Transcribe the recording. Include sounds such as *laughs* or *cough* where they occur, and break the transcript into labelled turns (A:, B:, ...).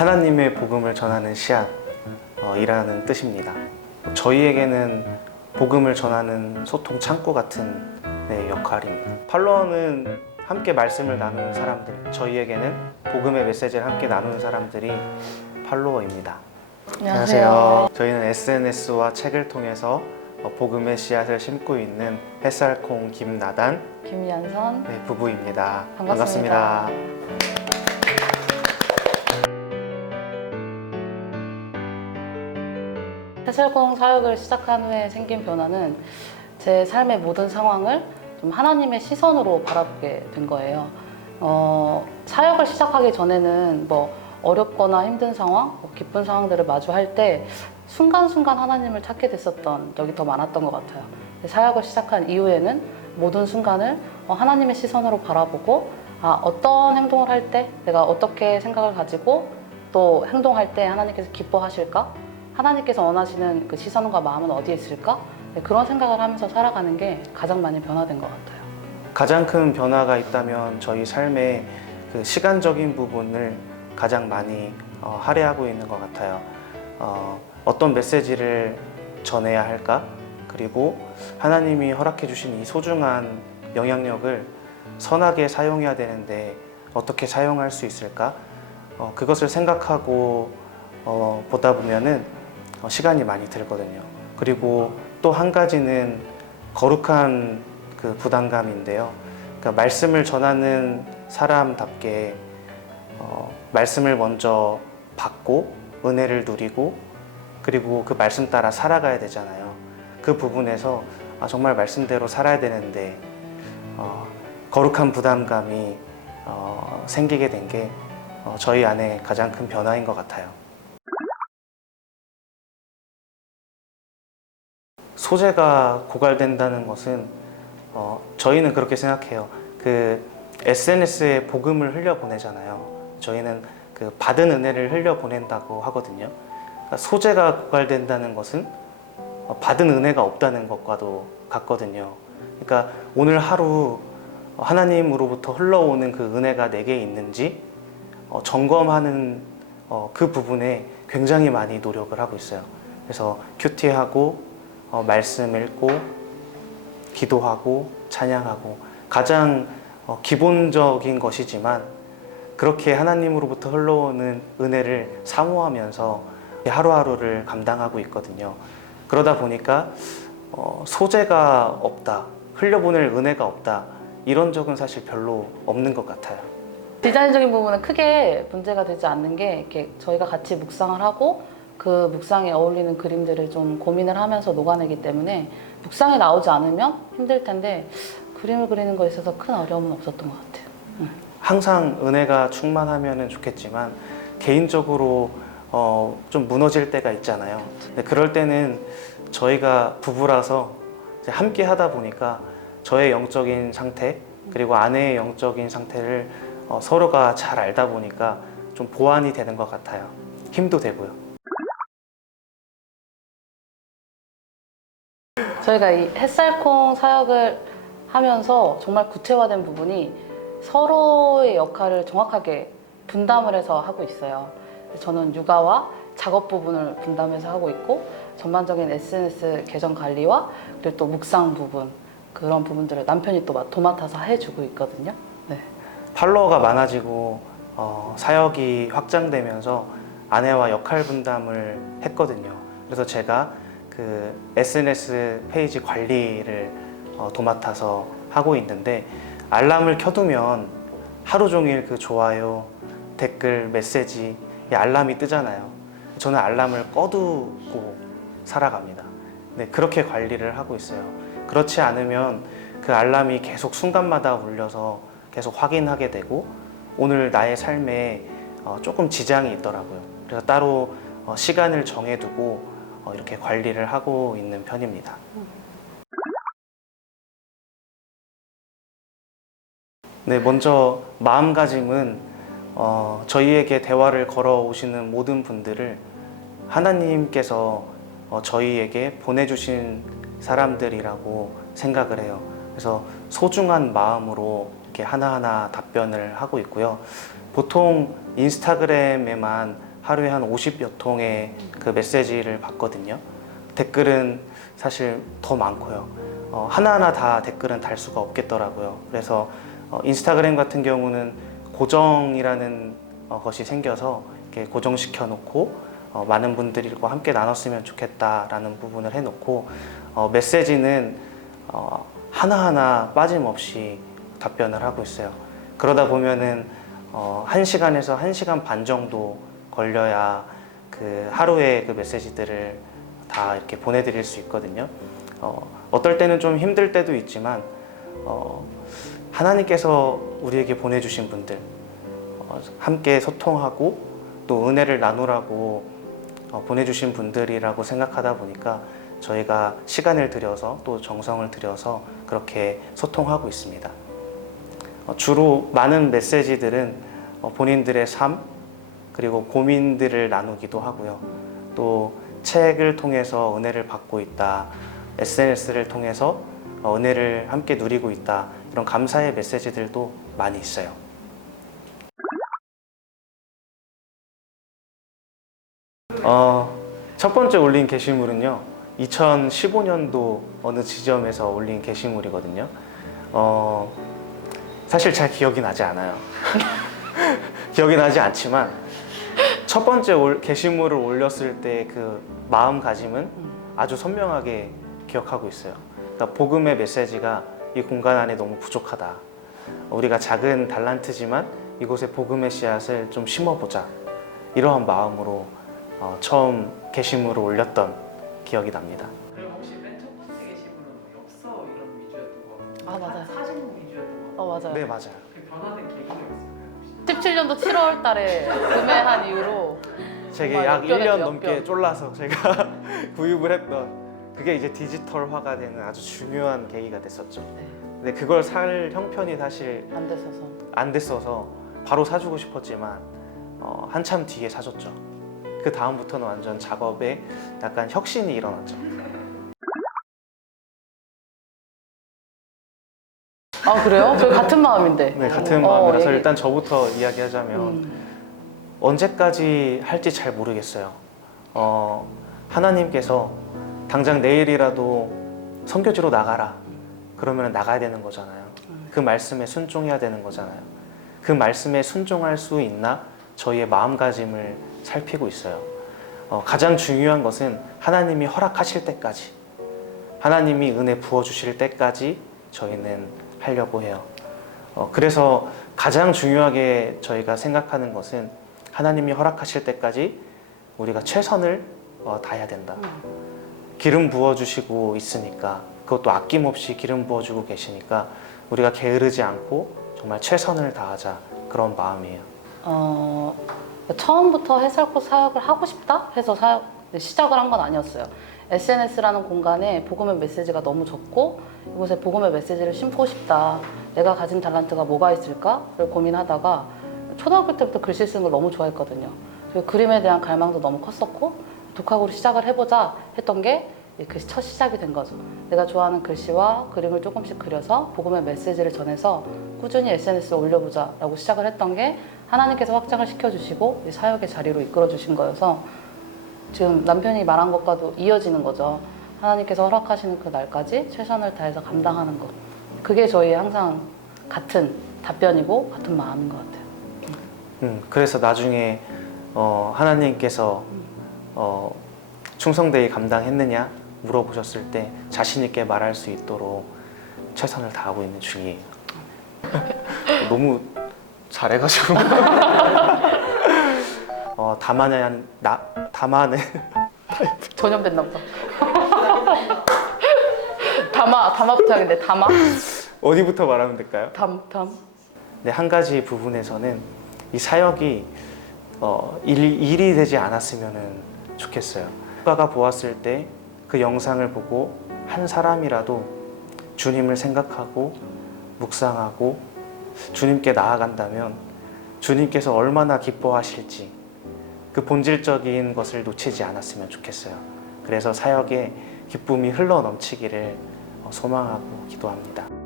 A: 하나님의 복음을 전하는 씨앗이라는 뜻입니다. 저희에게는 복음을 전하는 소통 창구 같은 네, 역할입니다. 팔로워는 함께 말씀을 나누는 사람들, 저희에게는 복음의 메시지를 함께 나누는 사람들이 팔로워입니다. 저희는 SNS와 책을 통해서 어, 복음의 씨앗을 심고 있는 햇살콩 김나단
B: 김연선
A: 네, 부부입니다.
B: 반갑습니다. 해설공 사역을 시작한 후에 생긴 변화는 제 삶의 모든 상황을 좀 하나님의 시선으로 바라보게 된 거예요. 어, 사역을 시작하기 전에는 뭐 어렵거나 힘든 상황, 뭐 기쁜 상황들을 마주할 때 순간순간 하나님을 찾게 됐었던 적이 더 많았던 것 같아요. 사역을 시작한 이후에는 모든 순간을 어, 하나님의 시선으로 바라보고 아, 어떤 행동을 할 때 내가 어떻게 생각을 가지고 또 행동할 때 하나님께서 기뻐하실까? 하나님께서 원하시는 그 시선과 마음은 어디에 있을까? 네, 그런 생각을 하면서 살아가는 게 가장 많이 변화된 것 같아요.
A: 가장 큰 변화가 있다면 저희 삶의 그 시간적인 부분을 가장 많이 어, 할애하고 있는 것 같아요. 어, 어떤 메시지를 전해야 할까? 그리고 하나님이 허락해 주신 이 소중한 영향력을 선하게 사용해야 되는데 어떻게 사용할 수 있을까? 어, 그것을 생각하고 어, 보다 보면은 어, 시간이 많이 들거든요. 그리고 또 한 가지는 거룩한 그 부담감인데요. 그러니까 말씀을 전하는 사람답게 어, 말씀을 먼저 받고 은혜를 누리고 그리고 그 말씀 따라 살아가야 되잖아요. 그 부분에서 아, 정말 말씀대로 살아야 되는데 어, 거룩한 부담감이 어, 생기게 된게 어, 저희 안에 가장 큰 변화인 것 같아요. 소재가 고갈된다는 것은 어, 저희는 그렇게 생각해요. 그 SNS에 복음을 흘려 보내잖아요. 저희는 그 받은 은혜를 흘려 보낸다고 하거든요. 그러니까 소재가 고갈된다는 것은 어, 받은 은혜가 없다는 것과도 같거든요. 그러니까 오늘 하루 하나님으로부터 흘러오는 그 은혜가 내게 있는지 어, 점검하는 어, 그 부분에 굉장히 많이 노력을 하고 있어요. 그래서 큐티하고 어, 말씀 읽고 기도하고 찬양하고 가장 어, 기본적인 것이지만 그렇게 하나님으로부터 흘러오는 은혜를 사모하면서 하루하루를 감당하고 있거든요. 그러다 보니까 어, 소재가 없다, 흘려보낼 은혜가 없다 이런 적은 사실 별로 없는 것 같아요.
B: 디자인적인 부분은 크게 문제가 되지 않는 게 이렇게 저희가 같이 묵상을 하고 그 묵상에 어울리는 그림들을 좀 고민을 하면서 녹아내기 때문에 묵상이 나오지 않으면 힘들 텐데 그림을 그리는 거에 있어서 큰 어려움은 없었던 것 같아요.
A: 항상 은혜가 충만하면 좋겠지만 개인적으로 어, 좀 무너질 때가 있잖아요. 근데 그럴 때는 저희가 부부라서 함께 하다 보니까 저의 영적인 상태 그리고 아내의 영적인 상태를 어, 서로가 잘 알다 보니까 좀 보완이 되는 것 같아요. 힘도 되고요.
B: 저희가 이 햇살콩 사역을 하면서 정말 구체화된 부분이 서로의 역할을 정확하게 분담을 해서 하고 있어요. 저는 육아와 작업 부분을 분담해서 하고 있고 전반적인 SNS 계정 관리와 그리고 또 묵상 부분 그런 부분들을 남편이 또 마- 도맡아서 해주고 있거든요. 네.
A: 팔로워가 많아지고 어, 사역이 확장되면서 아내와 역할 분담을 했거든요. 그래서 제가 그 SNS 페이지 관리를 어, 도맡아서 하고 있는데 알람을 켜두면 하루 종일 그 좋아요, 댓글, 메시지 이 알람이 뜨잖아요. 저는 알람을 꺼두고 살아갑니다. 네, 그렇게 관리를 하고 있어요. 그렇지 않으면 그 알람이 계속 순간마다 울려서 계속 확인하게 되고 오늘 나의 삶에 어, 조금 지장이 있더라고요. 그래서 따로 어, 시간을 정해두고 어, 이렇게 관리를 하고 있는 편입니다. 네, 먼저 마음가짐은 어, 저희에게 대화를 걸어 오시는 모든 분들을 하나님께서 어, 저희에게 보내주신 사람들이라고 생각을 해요. 그래서 소중한 마음으로 이렇게 하나하나 답변을 하고 있고요. 보통 인스타그램에만 하루에 한 50여 통의 그 메시지를 받거든요. 댓글은 사실 더 많고요. 어, 하나하나 다 댓글은 달 수가 없겠더라고요. 그래서 어, 인스타그램 같은 경우는 고정이라는 어, 것이 생겨서 이렇게 고정시켜 놓고 어, 많은 분들과 함께 나눴으면 좋겠다라는 부분을 해놓고 어, 메시지는 어, 하나하나 빠짐없이 답변을 하고 있어요. 그러다 보면은 어, 1시간에서 1시간 반 정도 걸려야 그 하루에 그 메시지들을 다 이렇게 보내드릴 수 있거든요. 어, 어떨 때는 좀 힘들 때도 있지만 어, 하나님께서 우리에게 보내주신 분들 어, 함께 소통하고 또 은혜를 나누라고 어, 보내주신 분들이라고 생각하다 보니까 저희가 시간을 들여서 또 정성을 들여서 그렇게 소통하고 있습니다. 어, 주로 많은 메시지들은 어, 본인들의 삶 그리고 고민들을 나누기도 하고요. 또 책을 통해서 은혜를 받고 있다. SNS를 통해서 어, 은혜를 함께 누리고 있다. 이런 감사의 메시지들도 많이 있어요. 어, 첫 번째 올린 게시물은요. 2015년도 어느 지점에서 올린 게시물이거든요. 어, 사실 잘 기억이 나지 않아요. *laughs* 기억이 나지 않지만 첫 번째 올- 게시물을 올렸을 때 그 마음가짐은 아주 선명하게 기억하고 있어요. 그러니까 복음의 메시지가 이 공간 안에 너무 부족하다. 우리가 작은 달란트지만 이곳에 복음의 씨앗을 좀 심어보자. 이러한 마음으로 어, 처음 게시물을 올렸던 기억이 납니다.
C: 그리고 혹시 맨 첫 번째 게시물은 엽서 이런 위주였던 거 같아요.
B: 아, 맞아요.
C: 사- 사진 위주였던 거
B: 어 맞아요.
A: 네, 맞아요.
C: 그 변화된 계기가 있을까요? 혹시?
B: 17년도 7월 달에 구매한 이후로
A: 제게 약
B: 역변이죠,
A: 1년 넘게
B: 역변.
A: 쫄라서 제가 *laughs* 구입을 했던 그게 이제 디지털화가 되는 아주 중요한 계기가 됐었죠.
B: 네,
A: 근데 그걸 살 형편이 사실
B: 안 됐어서
A: 안 됐어서 바로 사주고 싶었지만 어, 한참 뒤에 사줬죠. 그 다음부터는 완전 작업에 약간 혁신이 일어났죠.
B: 아 그래요? 저희 같은 마음인데
A: 네, 같은
B: 어,
A: 마음이라서
B: 얘기-
A: 일단 저부터 이야기하자면
B: 음,
A: 언제까지 할지 잘 모르겠어요. 어, 하나님께서 당장 내일이라도 선교지로 나가라. 그러면 나가야 되는 거잖아요. 그 말씀에 순종해야 되는 거잖아요. 그 말씀에 순종할 수 있나 저희의 마음가짐을 살피고 있어요. 어, 가장 중요한 것은 하나님이 허락하실 때까지, 하나님이 은혜 부어주실 때까지 저희는 하려고 해요. 어, 그래서 가장 중요하게 저희가 생각하는 것은 하나님이 허락하실 때까지 우리가 최선을 어, 다해야 된다. 기름 부어주시고 있으니까 그것도 아낌없이 기름 부어주고 계시니까 우리가 게으르지 않고 정말 최선을 다하자 그런 마음이에요.
B: 어, 처음부터 해설코 사역을 하고 싶다 해서 사역 시작을 한 건 아니었어요. SNS라는 공간에 복음의 메시지가 너무 적고 이곳에 복음의 메시지를 심고 싶다. 내가 가진 달란트가 뭐가 있을까를 고민하다가 초등학교 때부터 글씨 쓰는 걸 너무 좋아했거든요. 그림에 대한 갈망도 너무 컸었고 독학으로 시작을 해보자 했던 게 그첫 시작이 된 거죠. 내가 좋아하는 글씨와 그림을 조금씩 그려서 복음의 메시지를 전해서 꾸준히 SNS에 올려보자라고 시작을 했던 게 하나님께서 확장을 시켜주시고 이 사역의 자리로 이끌어주신 거여서 지금 남편이 말한 것과도 이어지는 거죠. 하나님께서 허락하시는 그 날까지 최선을 다해서 감당하는 것. 그게 저희 항상 같은 답변이고 같은 마음인 것 같아요.
A: 음, 그래서 나중에 어, 하나님께서 어, 충성되이 감당했느냐 물어보셨을 때 자신 있게 말할 수 있도록 최선을 다하고 있는 중이에요. *laughs* 너무 잘해가지고. *laughs* 어, 다만은 나 다만은
B: 전염됐나 보다. *laughs* 담아, 담아부터 하겠네. 담아?
A: 어디부터 말하면 될까요?
B: 담, 담.
A: 네, 한 가지 부분에서는 이 사역이 어, 일, 일이 되지 않았으면 좋겠어요. 국가가 보았을 때 그 영상을 보고 한 사람이라도 주님을 생각하고 묵상하고 주님께 나아간다면 주님께서 얼마나 기뻐하실지 그 본질적인 것을 놓치지 않았으면 좋겠어요. 그래서 사역에 기쁨이 흘러 넘치기를 어, 소망하고 기도합니다.